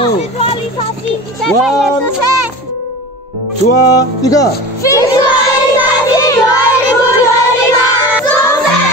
Visualisasi. One, dua, tiga. Visualisasi 2025 sukses!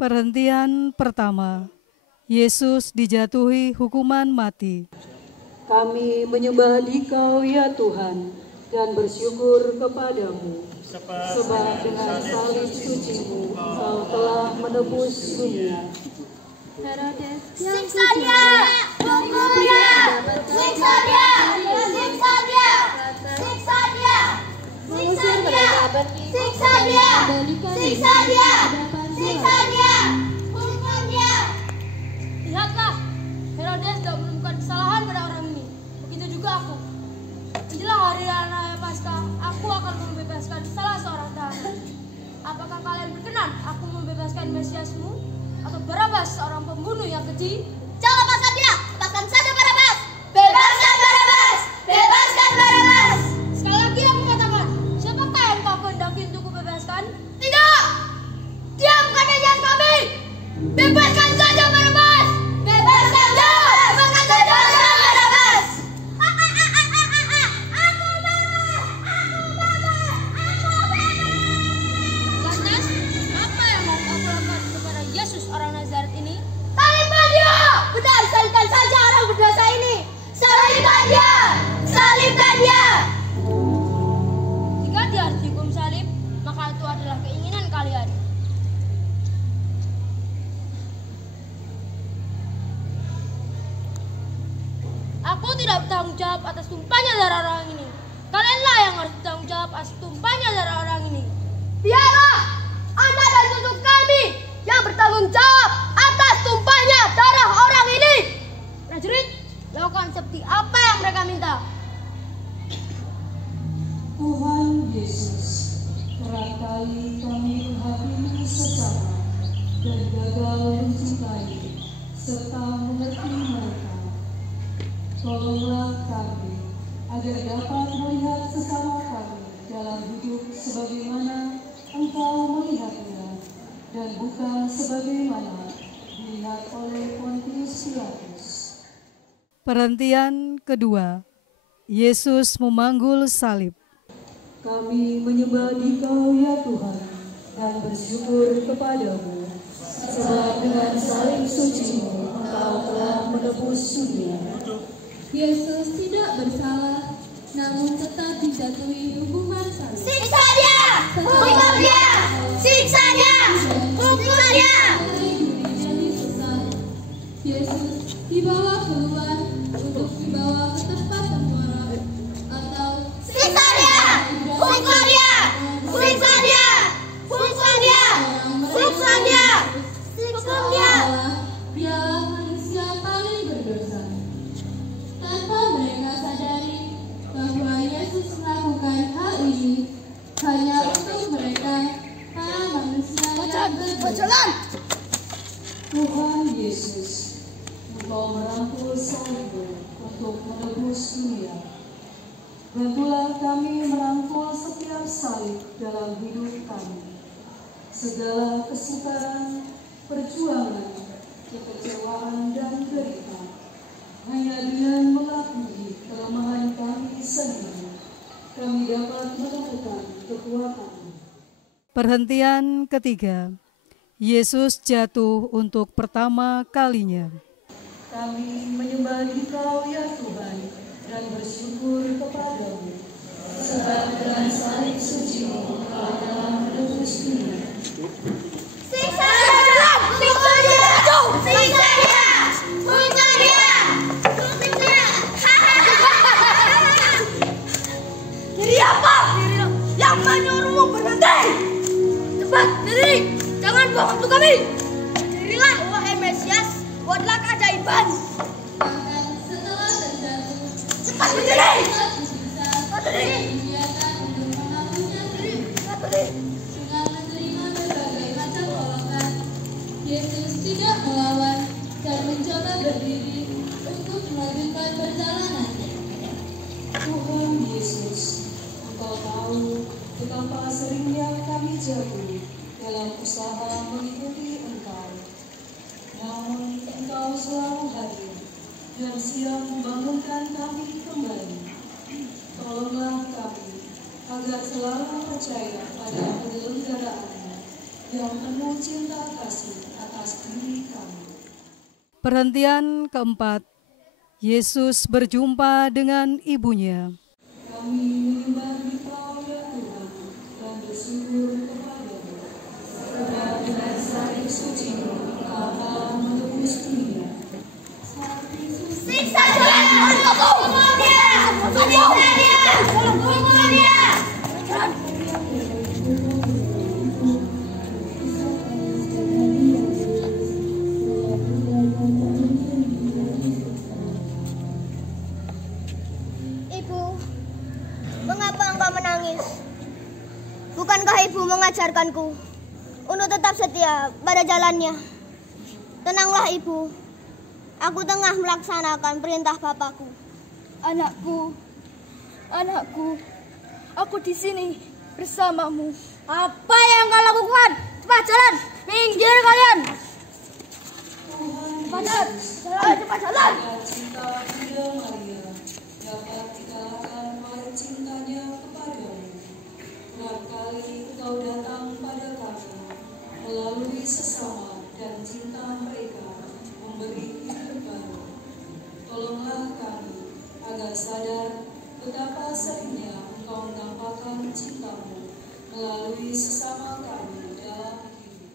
Perhentian pertama, Yesus dijatuhi hukuman mati. Kami menyembah Dikau ya Tuhan dan bersyukur kepadamu, sebab dengan salib suci-Mu Kau telah menebus dunia. Herodes, siksa dia, hukum dia, siksa dia, siksa dia, siksa dia, siksa dia, siksa dia, siksa dia, siksa dia, hukum dia. Lihatlah, Herodes tidak menemukan kesalahan pada orang ini. Begitu juga aku. Menjelang hari raya Paskah, aku akan membebaskan salah seorang tahanan. Apakah kalian berkenan aku membebaskan Mesiasmu atau Barabas, seorang pembunuh yang keji? Jangan lepaskan dia, lepaskan saja Barabas. Bebaskan Barabas, bebaskan Barabas. Sekali lagi aku katakan, siapakah yang kau kehendaki untuk kubebaskan? Tidak, dia bukan ajaran kami. Bebaskan saja Barabas, bebaskan saja, bebaskan saja Barabas. Aku bebas, aku bebas, aku bebas. Lantas, apa yang mau kau lakukan kepada Yesus orang Nazaret ini? Salibkan dia! Benar, salibkan saja orang berdosa ini! Salibkan dia! Salibkan dia! Jika dia harus dihukum salib, maka itu adalah keinginan kalian. Aku tidak bertanggung jawab atas tumpahnya darah orang ini. Kalianlah yang harus bertanggung jawab atas tumpahnya darah orang ini. Biarlah anak dan cucu kami yang bertanggung jawab atas tumpahnya darah orang ini! Prajurit, lakukan seperti apa yang mereka minta. Tuhan Yesus, teratai kami menghakimi sesama dan gagal mencintai serta mengerti mereka. Tolonglah kami agar dapat melihat sesama kami dalam hidup sebagaimana Engkau melihatnya dan bukan sebagaimana dilihat oleh Pontius Pilatus. Perhentian kedua, Yesus memanggul salib. Kami menyembah Dikau ya Tuhan dan bersyukur kepadamu, sebab dengan salib suci-Mu Engkau telah menebus dunia. Yesus tidak bersalah, namun tetap dijatuhi hukuman salib. Siksa dia! Hukum dia! Siksa dia! Hukum dia! Yesus dibawa keluar untuk dibawa ke tempat terpulang atau Siksa dia! Hukum dia! Siksa dia! Hukum dia! Siksa dia! Siksa dia! Dialah manusia paling berdosa. Tanpa mereka sadari bahwa Yesus melakukan hal ini hanya untuk mereka, para manusia yang berdosa. Tuhan Yesus, Engkau merangkul salib-Mu untuk menebus dunia. Bantulah kami merangkul setiap salib dalam hidup kami. Segala kesukaran, perjuangan, kekecewaan dan derita Hanya dengan mengakui kelemahan kami sendiri, kami dapat menemukan kekuatan. Perhentian ketiga. Yesus jatuh untuk pertama kalinya. Kami menyembah Dikau ya Tuhan dan bersyukur kepadamu, sebab dengan salib suci-Mu Engkau telah menebus dunia. Siksa dia! Siksa dia! Siksa dia! Siksa dia! Diri apa? Yang menyuruhmu berhenti! Cepat, diri! Jangan bohong untuk kami! Dirilah, wahai Mesias, buatlah keajaiban! Bahkan setelah terjatuh, Cepat berdiri! berdiri, dibiarkan untuk menghapusnya sendiri. Dengan menerima berbagai macam golongan, Yesus tidak melawan dan mencoba berdiri untuk melanjutkan perjalanan. Tuhan Yesus, Engkau tahu betapa seringnya kami jatuh dalam usaha mengikuti Engkau. Namun Engkau selalu hadir dan siap membangunkan kami kembali. Tolonglah kami agar selalu percaya pada penyelenggaraan-Mu yang penuh cinta kasih atas diri kami. Perhentian keempat. Yesus berjumpa dengan ibunya. Kami menyembah Dikau ya Tuhan dan bersyukur kepadamu, sebab dengan salib suci-Mu Engkau telah menebus dunia. Siksa dia! Hukum dia! Siksa dia! Hukum dia! Ibu, mengapa engkau menangis? Bukankah ibu mengajarkanku untuk tetap setia pada jalannya? Tenanglah ibu, aku tengah melaksanakan perintah Bapakku. Anakku, aku di sini bersamamu. Apa yang kau lakukan? Cepat jalan, minggir kalian. Cepat jalan, cepat jalan. Cinta Bunda Maria dapat dikalahkan oleh cintanya kepadamu. Kerap kali Engkau datang pada kami melalui sesama dan cinta mereka memberi hidup baru. Tolonglah kami agar sadar betapa seringnya Engkau menampakkan cinta-Mu melalui sesama kami dalam hidup.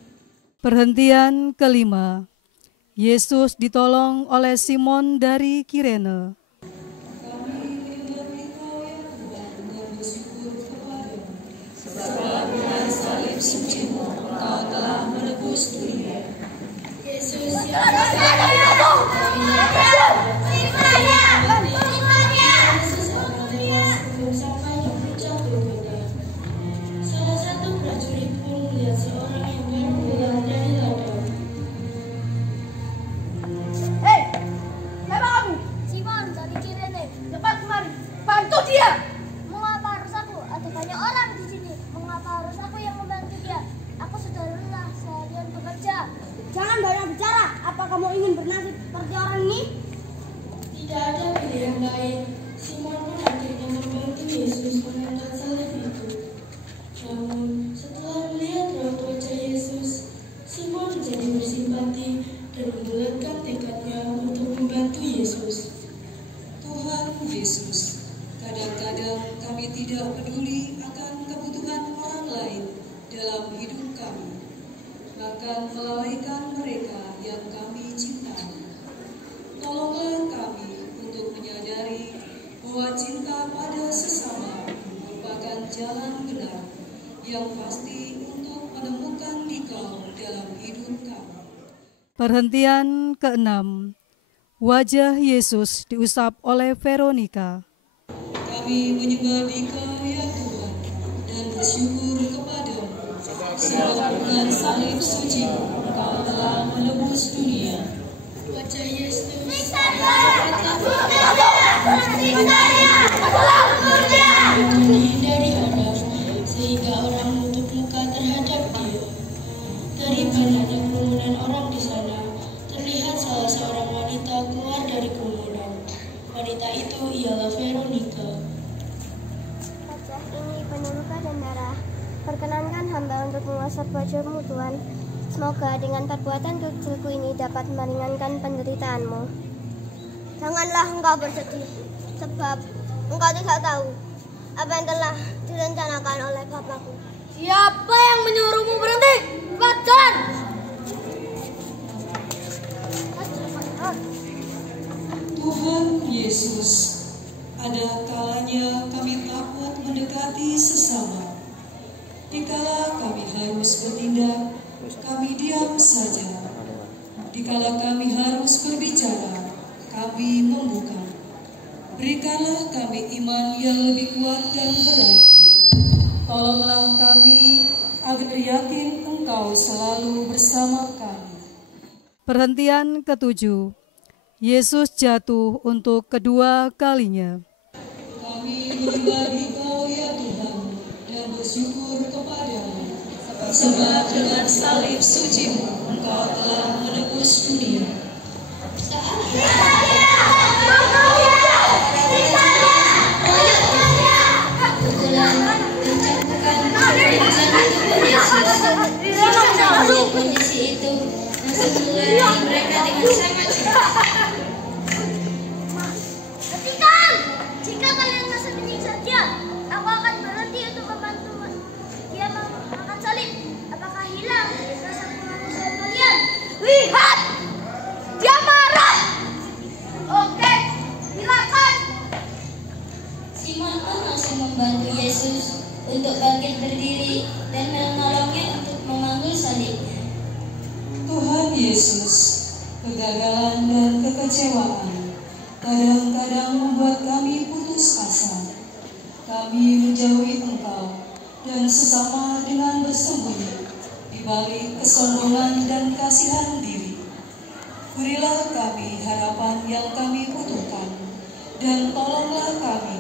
Perhentian kelima. Yesus ditolong oleh Simon dari Kirene. Kami menyembah Dikau ya Tuhan dan bersyukur kepadamu, sebab dengan salib suci-Mu Engkau telah menebus dunia. Yesus sampai jatuh kota. Salah satu prajurit pun melihat seorang yang baru pulang dari ladang. Hei, siapa kamu? Simon dari Kirene, Cepat kemari, bantu dia. mengapa harus aku? Ada banyak orang di sini. Mengapa harus aku yang membantu dia? Aku sudah lelah seharian bekerja. Jangan banyak bicara. Apa kamu ingin bernasib seperti orang ini? Tidak ada pilihan lain. Simon pun akhirnya membantu Yesus mengangkat salib itu. Namun, setelah melihat raut wajah Yesus, Simon menjadi bersimpati dan membulatkan tekadnya untuk membantu Yesus. Tuhan Yesus, kadang-kadang kami tidak peduli akan kebutuhan orang lain dalam hidup kami, bahkan melalaikan mereka yang kami cintai. Tolonglah kami untuk menyadari bahwa cinta pada sesama merupakan jalan benar yang pasti untuk menemukan Dikau dalam hidup kami. Perhentian keenam. Wajah Yesus diusap oleh Veronica. Kami menyembah Dikau ya Tuhan dan bersyukur kepadamu, sebab dengan salib suci Engkau telah menebus dunia. Wajah Yesus menghindari Adam, sehingga orang menutup muka terhadap dia. Dari banyaknya kerumunan orang di sana, terlihat salah seorang wanita keluar dari kerumunan. Wanita itu ialah Veronica. Wajah ini penuh luka dan darah. Perkenankan hamba untuk mengusap wajahmu, Tuhan. Semoga dengan perbuatan kecilku ini dapat meringankan penderitaanmu. Janganlah engkau bersedih, sebab engkau tidak tahu apa yang telah direncanakan oleh Bapakku. Siapa yang menyuruhmu berhenti? Fajar! Tuhan Yesus, ada kalanya kami takut mendekati sesama. Dikala kami harus bertindak, kami diam saja. Dikala kami harus berbicara, kami membuka. Berikanlah kami iman yang lebih kuat dan berani. Tolonglah kami agar yakin Engkau selalu bersama kami. Perhentian ke-7. Yesus jatuh untuk kedua kalinya. Kami menyembah Engkau ya Tuhan dan bersyukur kepadamu, sebab dengan salib suci-Mu Engkau telah menebus dunia. Kondisi itu langsung melayani mereka dengan sangat. Hentikan! Jika kalian masih menyiksa dia, aku akan berhenti untuk membantu dia makan salib. Apakah hilang rasa kemanusiaan kalian? Lihat! Dia marah! Oke, silakan. Simon pun langsung membantu Yesus untuk bangkit berdiri dan menolongnya untuk memanggul salibnya. Tuhan Yesus, kegagalan dan kekecewaan kadang-kadang membuat kami putus asa. Kami menjauhi Engkau dan sesama dengan bersembunyi di balik kesombongan dan kasihan diri. Berilah kami harapan yang kami butuhkan dan tolonglah kami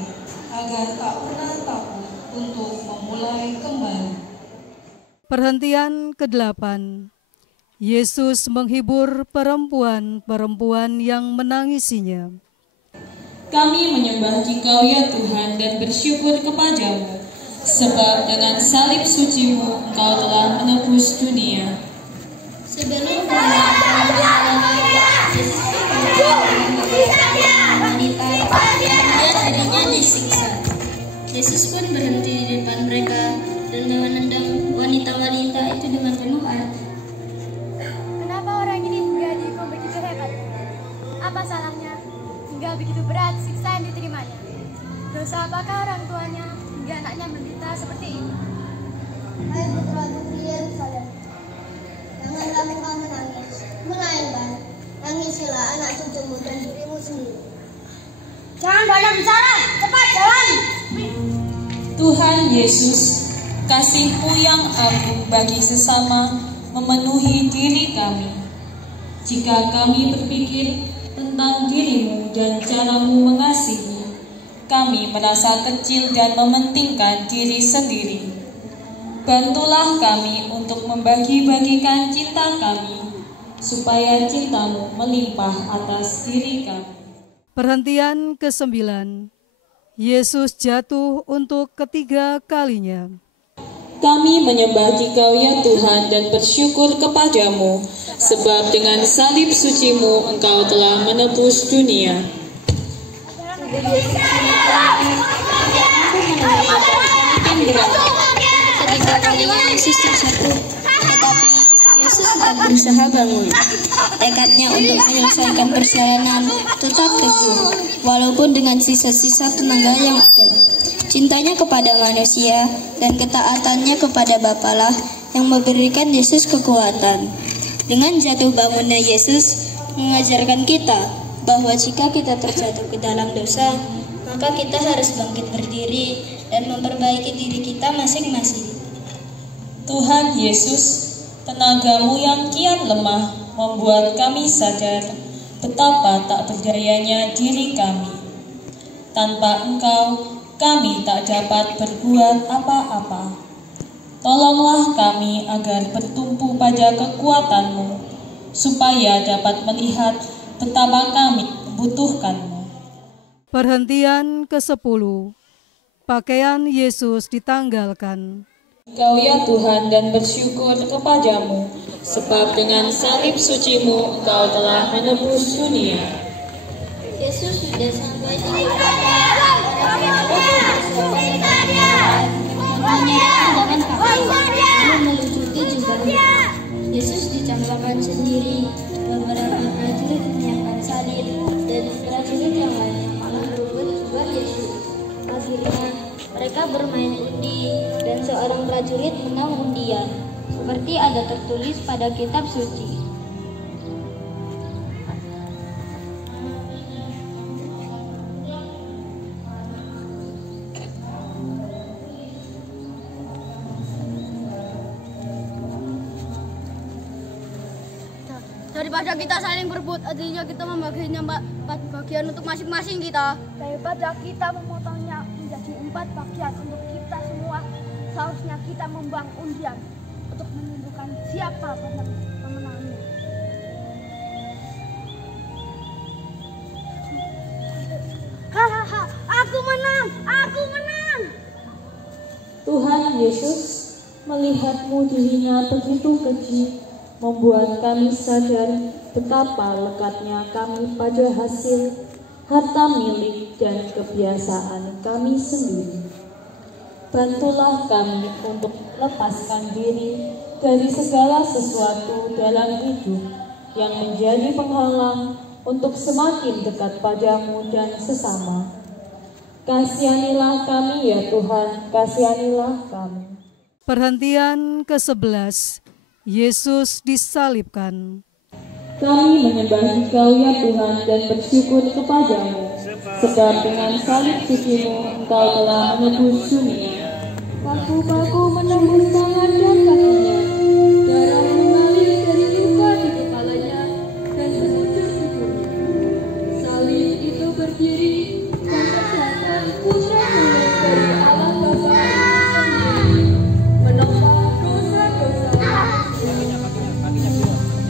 agar tak pernah takut untuk memulai kembali. Perhentian ke-8. Yesus menghibur perempuan-perempuan yang menangisinya. Kami menyembah Engkau ya Tuhan dan bersyukur kepadamu, sebab dengan salib suci-Mu Engkau telah menebus dunia. Sebelum wanita yang melihat dirinya disiksa, Yesus pun berhenti di depan mereka dan menendang wanita-wanita itu dengan penuh arti. Kenapa orang ini gajiku begitu hebat? Apa salahnya hingga begitu berat siksa yang diterimanya? Dosa apakah orang tuanya hingga anaknya menderita seperti ini? Hai putra-putri Yerusalem, janganlah engkau menangis, melainkan tangisilah anak cucumu dan dirimu sendiri. Jangan banyak bicara, cepat jalan. Tuhan Yesus, kasih-Mu yang agung bagi sesama memenuhi diri kami. Jika kami berpikir tentang diri-Mu dan cara-Mu mengasihi, kami merasa kecil dan mementingkan diri sendiri. Bantulah kami untuk membagi-bagikan cinta kami, supaya cinta-Mu melimpah atas diri kami. Perhentian ke-9. Yesus jatuh untuk ketiga kalinya. Kami menyembah Engkau ya Tuhan dan bersyukur kepadamu, sebab dengan salib suci-Mu Engkau telah menebus dunia. Ketiga kalinya Yesus terjatuh, tetapi Yesus tetap berusaha bangun. Tekadnya untuk menyelesaikan perjalanan tetap teguh, walaupun dengan sisa-sisa tenaga yang ada. Cintanya kepada manusia dan ketaatannya kepada Bapalah yang memberikan Yesus kekuatan. Dengan jatuh bangunnya Yesus mengajarkan kita bahwa jika kita terjatuh ke dalam dosa, maka kita harus bangkit berdiri dan memperbaiki diri kita masing-masing. Tuhan Yesus, tenaga-Mu yang kian lemah membuat kami sadar betapa tak berdayanya diri kami. Tanpa Engkau, kami tak dapat berbuat apa-apa. Tolonglah kami agar bertumpu pada kekuatan-Mu, supaya dapat melihat betapa kami membutuhkan-Mu. Perhentian ke-10. Pakaian Yesus ditanggalkan. Engkau ya Tuhan dan bersyukur kepadamu, sebab dengan salib sucimu Engkau telah menebus dunia. Yesus sudah sampai di melucuti jubahnya. Yesus dicampakkan sendiri, beberapa prajurit menyiapkan salib, dan prajurit yang lainnya malah berebut jubah Yesus. Akhirnya mereka bermain undi, dan seorang prajurit menang undian, seperti ada tertulis pada kitab suci. Daripada kita saling berebut, artinya kita membaginya 4 bagian untuk masing-masing kita. Daripada kita memotongnya menjadi 4 bagian untuk kita semua, seharusnya kita membuang undian untuk menentukan siapa pemenangnya. Hahaha, aku menang! Aku menang! Tuhan Yesus, melihatmu dirinya begitu kecil, membuat kami sadar betapa lekatnya kami pada hasil harta milik dan kebiasaan kami sendiri. Bantulah kami untuk lepaskan diri dari segala sesuatu dalam hidup yang menjadi penghalang untuk semakin dekat padamu dan sesama. Kasihanilah kami ya Tuhan, kasihanilah kami. Perhentian ke-11. Yesus disalibkan. Kami menyembah Engkau ya Tuhan dan bersyukur kepadamu, sebab dengan salib sucimu Engkau telah menebus dunia. Paku-paku menembus tangan dan kakinya, darah mengalir dari luka di kepalanya dan mengucur tubuhnya. Salib itu berdiri dan terdapat putra dari Allah Bapa sendiri, menopang dosa-dosa.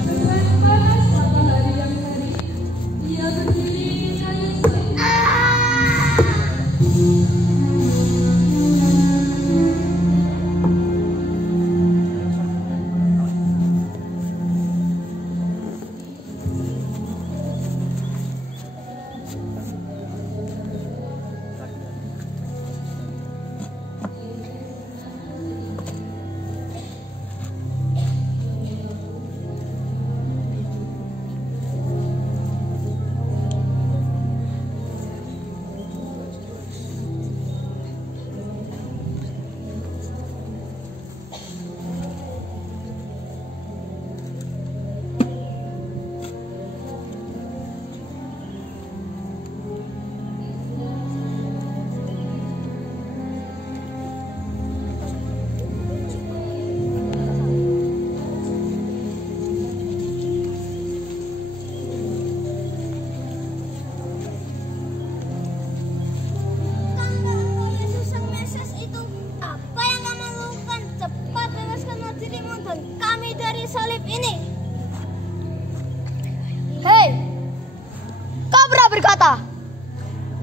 Dengan panas matahari yang terik, dia berdiri di kayu salib.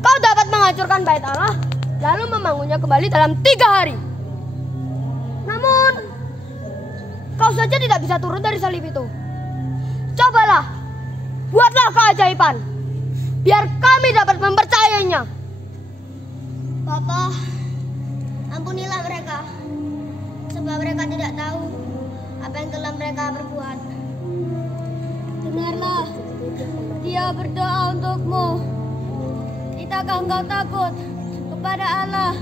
Kau dapat menghancurkan bait Allah, lalu membangunnya kembali dalam 3 hari. Namun, kau saja tidak bisa turun dari salib itu. Cobalah, buatlah keajaiban, biar kami dapat mempercayainya. Bapa, ampunilah mereka, sebab mereka tidak tahu apa yang telah mereka perbuat. Dengarlah, dia berdoa untukmu. Tidakkah engkau takut kepada Allah,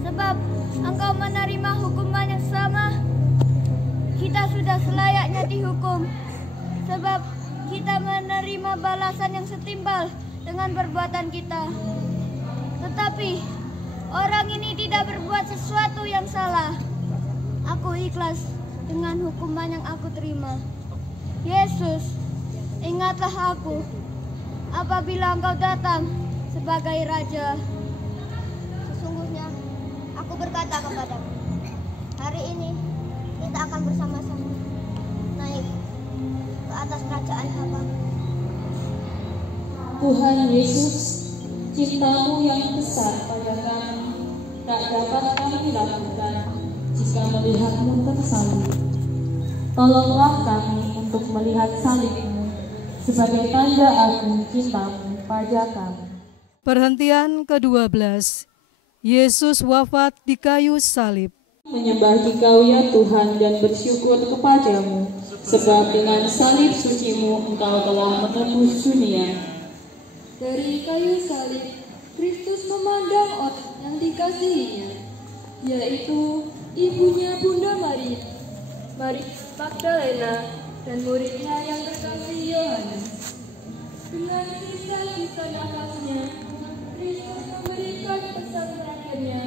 sebab engkau menerima hukuman yang sama? Kita sudah selayaknya dihukum, sebab kita menerima balasan yang setimpal dengan perbuatan kita. Tetapi orang ini tidak berbuat sesuatu yang salah. Aku ikhlas dengan hukuman yang aku terima. Yesus, ingatlah aku apabila engkau datang sebagai Raja. Sesungguhnya aku berkata kepadamu, hari ini kita akan bersama-sama naik ke atas kerajaan Bapa. Tuhan Yesus, cintamu yang besar pada kami tak dapat kami lakukan jika melihatmu tersalib. Tolonglah kami untuk melihat salibmu sebagai tanda agung cintamu pada kami. Perhentian ke-12. Yesus wafat di kayu salib. Menyembah Dikau ya Tuhan dan bersyukur kepadamu, sebab dengan salib sucimu Engkau telah menebus dunia. Dari kayu salib, Kristus memandang orang yang dikasihinya, yaitu ibunya Bunda Maria, Maria Magdalena, dan muridnya yang terkasih Yohanes. Dengan sisa-sisa nafasnya, Kristus memberikan pesan terakhirnya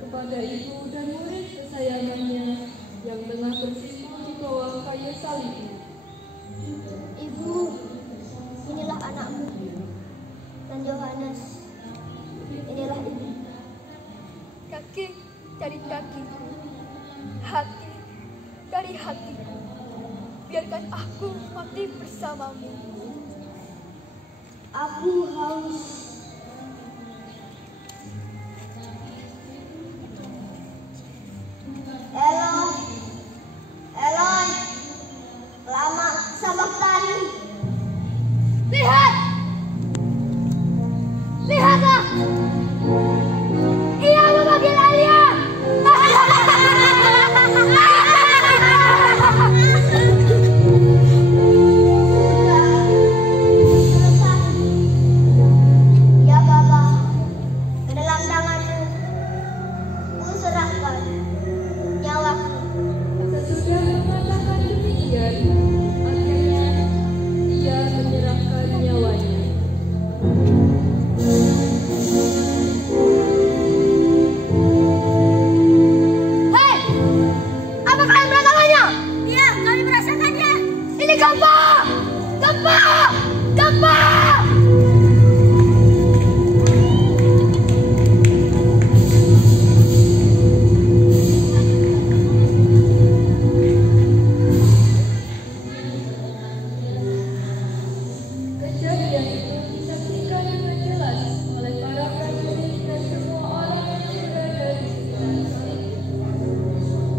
kepada ibu dan murid kesayangannya yang tengah bersimpu di bawah kayu salibnya. Ibu, inilah anakmu. Dan Yohanes, inilah ibu. Kaki dari kaki, hati dari hati. Biarkan aku mati bersamamu. Aku haus. Eloi, Eloi, lama sabachthani. Lihat! Lihatlah! Ia memanggil Elia! Ya Bapa, ke dalam tanganmu ku serahkan nyawaku. Sesudah mengatakan demikian, akhirnya ia menyerahkan nyawanya. Hei! Apa kalian merasakannya? Iya, kami merasakannya. Ini gempa! Gempa! Gempa! Kejadian itu disaksikan dengan jelas oleh para prajurit dan semua orang yang berada di sekitar salib.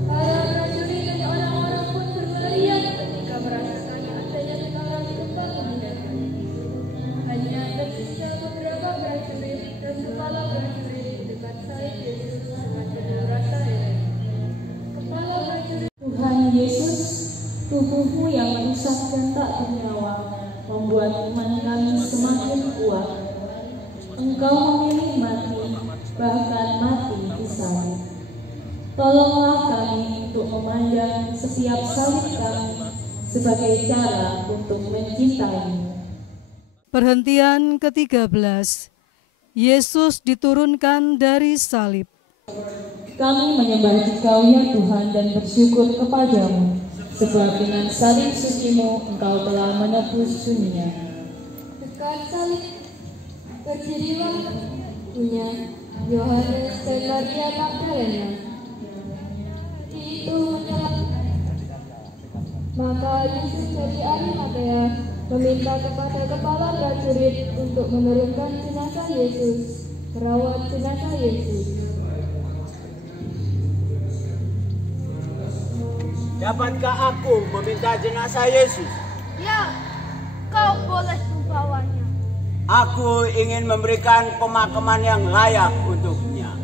Para prajurit dan orang-orang pun berlarian ketika merasakan adanya getaran gempa mendadak. Hanya tersisa beberapa prajurit dan kepala prajurit di dekat salib Yesus dengan penuh rasa heran. Kepala prajurit, Tuhan Yesus, tubuhmu yang rusak dan tak bernyawa membuat iman kami semakin kuat. Engkau memilih mati, bahkan mati di salib. Tolonglah kami untuk memandang setiap salib kami sebagai cara untuk mencintaimu. Perhentian ke-13. Yesus diturunkan dari salib. Kami menyembah Dikau ya Tuhan dan bersyukur kepadamu, sebab dengan salib sucimu Engkau telah menebus dunia. dekat salib berdirilah ibunya Yohanes dan Maria Magdalena. Itu maka Yesus dari Arimatea meminta kepada kepala prajurit untuk menurunkan jenazah Yesus, merawat jenazah Yesus. Dapatkah aku meminta jenazah Yesus? Ya, kau boleh membawanya. Aku ingin memberikan pemakaman yang layak untuknya.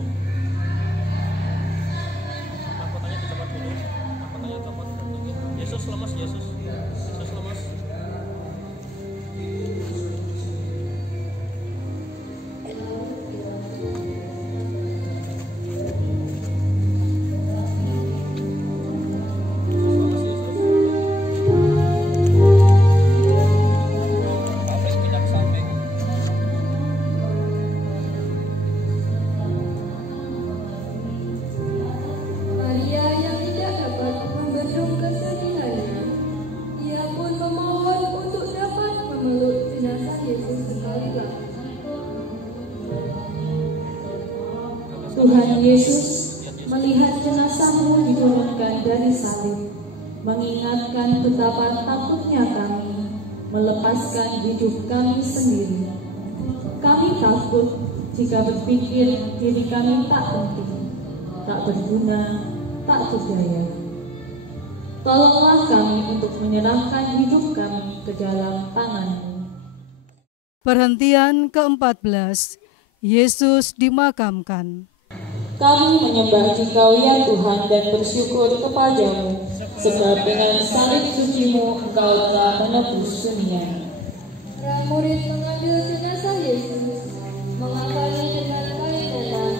Yesus lemas, Yesus lemas. Maria yang tidak dapat membendung kesedihannya, ia pun memohon untuk dapat memeluk jenazah Yesus sekali lagi. Tuhan Yesus, melihat jenazahmu diturunkan dari salib, mengingatkan betapa takutnya kami melepaskan hidup kami sendiri. Kami takut jika berpikir diri kami tak penting, tak berguna, tak berdaya. Tolonglah kami untuk menyerahkan hidup kami ke dalam tangan-Mu. Perhentian ke-14, Yesus dimakamkan. Kami menyembah Dikau ya Tuhan dan bersyukur kepadamu, sebab dengan salib suci-Mu Engkau telah menebus dunia. Para murid mengambil jenazah Yesus, mengangkatnya dengan kain merah,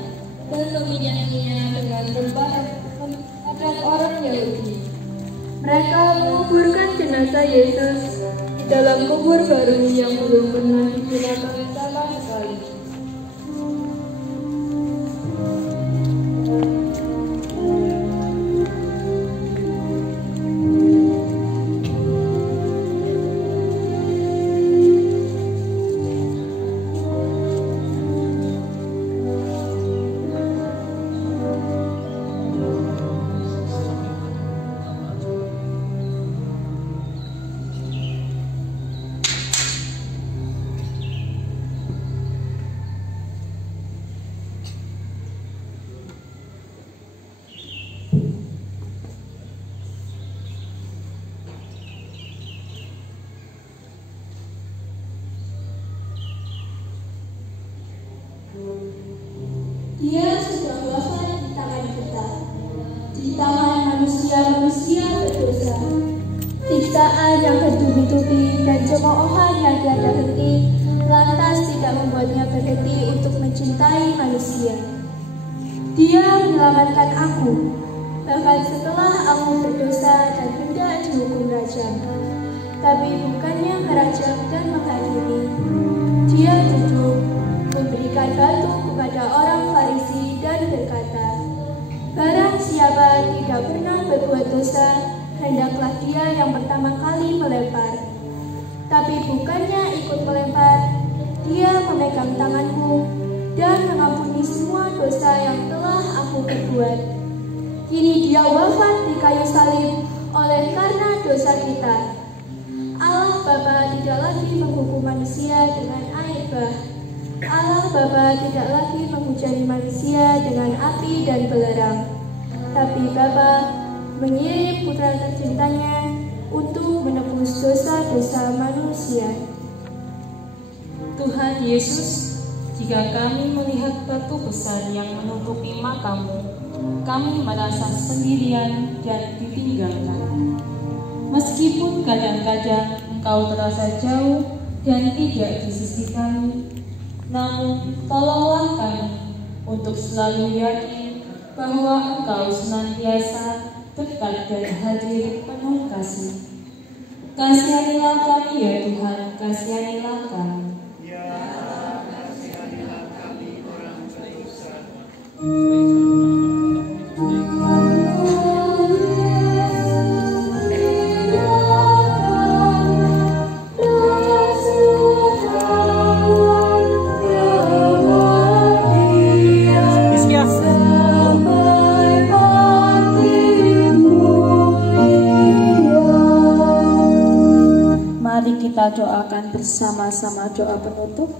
dan meminyakinya dengan berbahan adat orang Yahudi. Mereka menguburkan jenazah Yesus di dalam kubur baru yang belum pernah digunakan sama sekali. Dia sudah wafat di tangan kita, di tangan manusia-manusia berdosa. Siksaan yang bertubi-tubi dan cemoohan yang tiada henti lantas tidak membuatnya berhenti untuk mencintai manusia. Dia menyelamatkan aku, bahkan setelah aku berdosa dan hendak dihukum rajam. Tapi bukannya merajam dan menghakimi, dia duduk memberikan batu kepada orang Farisi dan berkata, "Barang siapa tidak pernah berbuat dosa, hendaklah dia yang pertama kali melempar." Tapi bukannya ikut melempar, dia memegang tanganku dan mengampuni semua dosa yang telah aku perbuat. Kini dia wafat di kayu salib oleh karena dosa kita. Allah Bapa tidak lagi menghukum manusia dengan air bah. Allah Bapa tidak lagi menghujani manusia dengan api dan belerang. Tapi Bapa mengirim putra tercintanya untuk menebus dosa-dosa manusia. Tuhan Yesus, jika kami melihat batu besar yang menutupi makam-Mu, kami merasa sendirian dan ditinggalkan. Meskipun kadang-kadang Engkau terasa jauh dan tidak di sisi kami, namun tolonglah kami untuk selalu yakin bahwa Engkau senantiasa dekat dan hadir penuh kasih. Kasihanilah kami ya Tuhan, kasihanilah kami. Kita doakan bersama-sama doa penutup.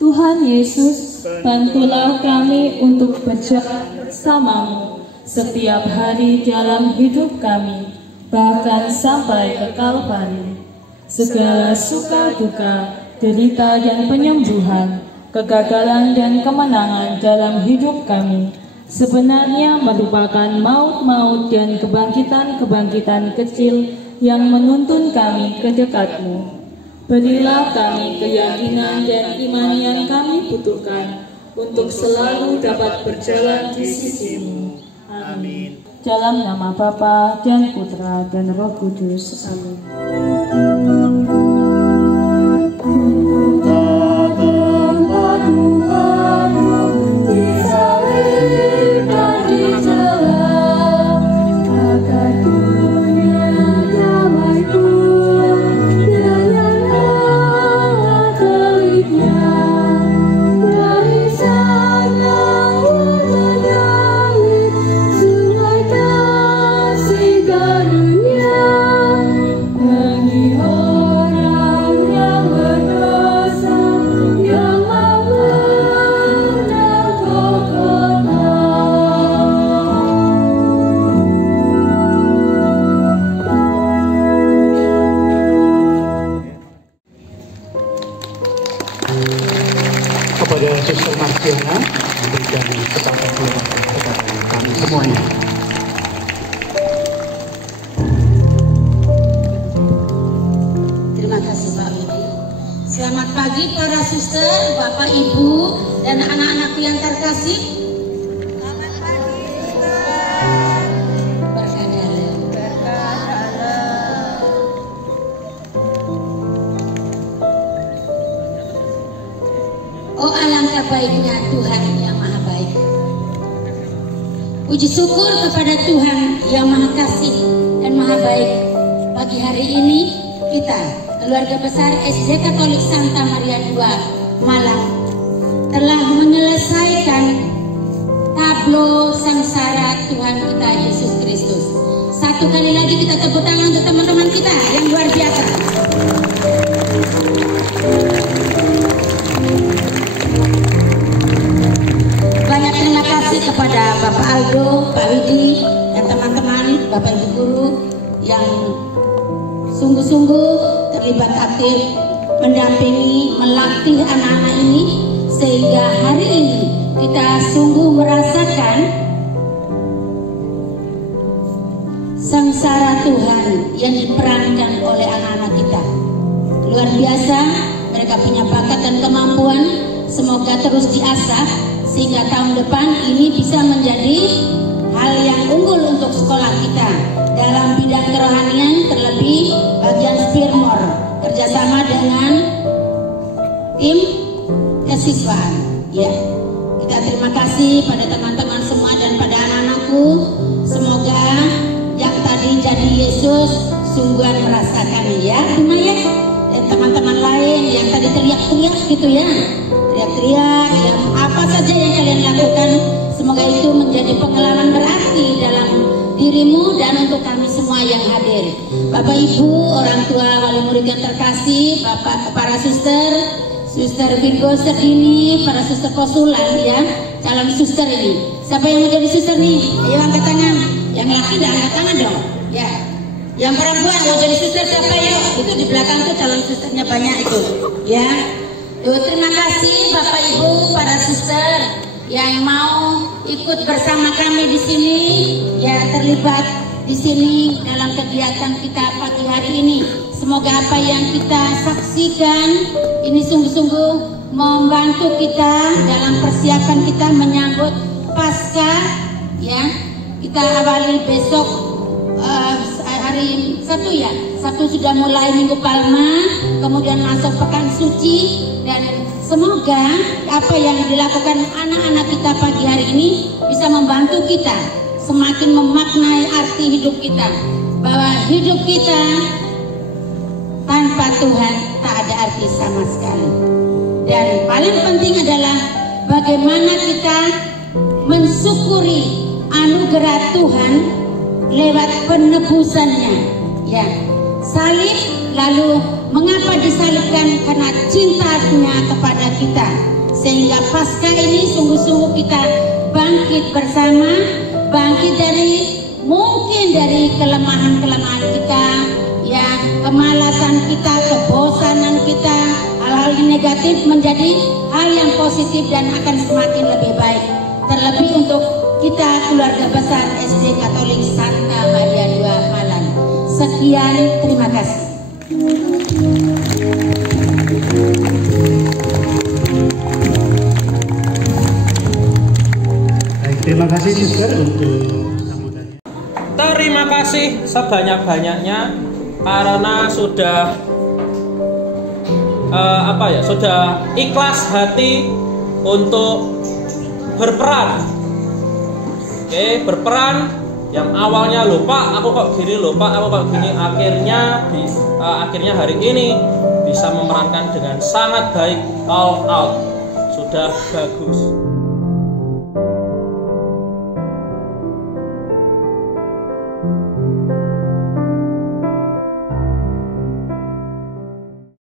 Tuhan Yesus, bantulah kami untuk berjalan bersama-Mu setiap hari dalam hidup kami, bahkan sampai ke Kalvari. Segala suka duka, derita dan penyembuhan, kegagalan dan kemenangan dalam hidup kami sebenarnya merupakan maut-maut dan kebangkitan-kebangkitan kecil yang menuntun kami ke dekat-Mu. Berilah kami keyakinan dan iman yang kami butuhkan untuk selalu dapat berjalan di sisi-Mu. Amin. Dalam nama Bapa dan Putra dan Roh Kudus. Amin. Karunia bagi Suster Marciana memberikan kesempatan kepada kami semuanya. Terima kasih Pak Widi. Selamat pagi para suster, Bapak, Ibu, dan anak-anakku yang terkasih. Selamat pagi, suster. Berkah dalam. Oh alangkah baiknya Tuhan yang Maha Baik. Puji syukur kepada Tuhan yang Maha Kasih dan Maha Baik. Pagi hari ini kita, keluarga besar SD Katolik Santa Maria II Malang, telah menyelesaikan tablo sengsara Tuhan kita Yesus Kristus. Satu kali lagi kita tepuk tangan untuk teman-teman kita yang luar biasa. Banyak terima kasih kepada Bapak Aldo, Pak Widi, dan teman-teman, Bapak Ibu Guru yang sungguh-sungguh terlibat aktif mendampingi, melatih anak-anak ini sehingga hari ini kita sungguh merasakan sengsara Tuhan yang diperankan oleh anak-anak kita. Luar biasa, mereka punya bakat dan kemampuan, semoga terus diasah sehingga tahun depan ini bisa menjadi hal yang unggul untuk sekolah kita dalam bidang kerohanian, terlebih bagian Spirmor kerjasama dengan tim kesiswaan. Ya, kita terima kasih pada teman-teman semua dan pada anak-anakku. Semoga yang tadi jadi Yesus sungguhan merasakan ya, ya. Dan teman-teman lain yang tadi teriak-teriak gitu ya, teriak-teriak yang apa saja yang kalian lakukan, semoga itu menjadi pengalaman berarti dalam dirimu dan untuk kami semua yang hadir. Bapak Ibu, orang tua, wali murid yang terkasih, Bapak, para suster, Suster Virgo Sedini, para suster posulan ya, calon suster ini. Siapa yang mau jadi suster nih? Ayo angkat tangan. Yang laki dah angkat tangan dong. Ya. Yang perempuan mau jadi suster siapa ya? Itu di belakang tuh calon susternya banyak itu. Ya. Tuh, terima kasih Bapak Ibu, para suster yang mau ikut bersama kami di sini, ya terlibat di sini dalam kegiatan kita pagi hari ini. Semoga apa yang kita saksikan ini sungguh-sungguh membantu kita dalam persiapan kita menyambut Paskah. Ya, kita awali besok hari Sabtu ya. Sabtu sudah mulai Minggu Palma, kemudian masuk Pekan Suci, dan semoga apa yang dilakukan anak-anak kita pagi hari ini bisa membantu kita semakin memaknai arti hidup kita, bahwa hidup kita tanpa Tuhan tak ada arti sama sekali. Dan paling penting adalah bagaimana kita mensyukuri anugerah Tuhan lewat penebusannya. Ya, salib, lalu mengapa disalibkan? Karena cintanya kepada kita, sehingga Paskah ini sungguh-sungguh kita bangkit bersama, bangkit dari mungkin dari kelemahan-kelemahan kita, ya, kemalasan kita, kebosanan kita, hal-hal yang negatif menjadi hal yang positif dan akan semakin lebih baik. Terlebih untuk kita keluarga besar SD Katolik Santa Maria II Malang. Sekian, terima kasih. Baik, terima kasih Suster untuk sambutannya. Terima kasih sebanyak-banyaknya karena sudah sudah ikhlas hati untuk berperan. Oke, berperan yang awalnya lupa, aku kok gini, akhirnya hari ini bisa memerankan dengan sangat baik, all out. Sudah bagus.